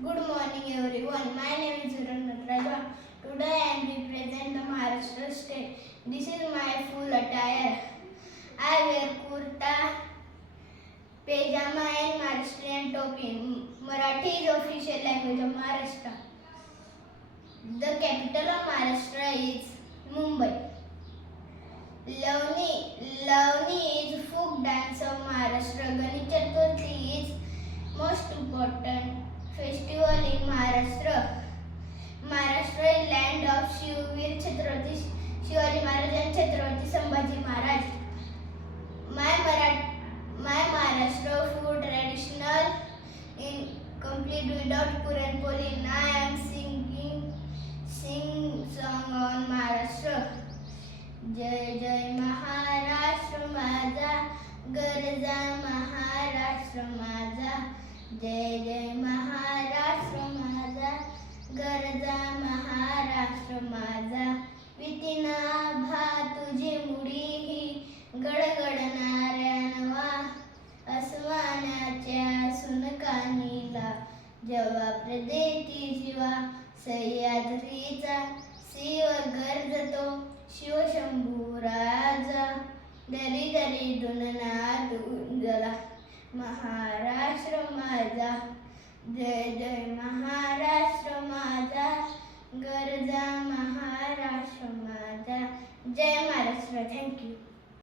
Good morning everyone. My name is Viren Natrajwa. Today I am represent the Maharashtra state. This is my full attire. I wear kurta, pajama and Maharashtrian topi. Marathi is official language of Maharashtra. The capital of Maharashtra is Mumbai. Lavani is folk dance of Maharashtra. Ganesh Chaturthi is most important festival in Maharashtra. Maharashtra is land of Shivveer Chhatrapati Shivaji Maharaj and Chhatrapati Sambhaji Maharaj. My Maharashtra food traditional incomplete without Puran Poli. I am sing song on Maharashtra. जय जय महाराष्ट्र माझा गरजा महाराष्ट्र माझा जय जय महाराष्ट्र माझा गरजा महाराष्ट्र माझा वितीना भा तुझी मुडी ही गडगडणाऱ्या नवा अस्मानाच्या सुनकानीला जवाब देती जीवा सह्याद्रीचा शिव गरजतो शिवशंभू राजा दरी दरी दुननाद उंजला महाराष्ट्र माझा जय जय महाराष्ट्र माझा गरजा महाराष्ट्र माझा जय महाराष्ट्र. थँक्यू.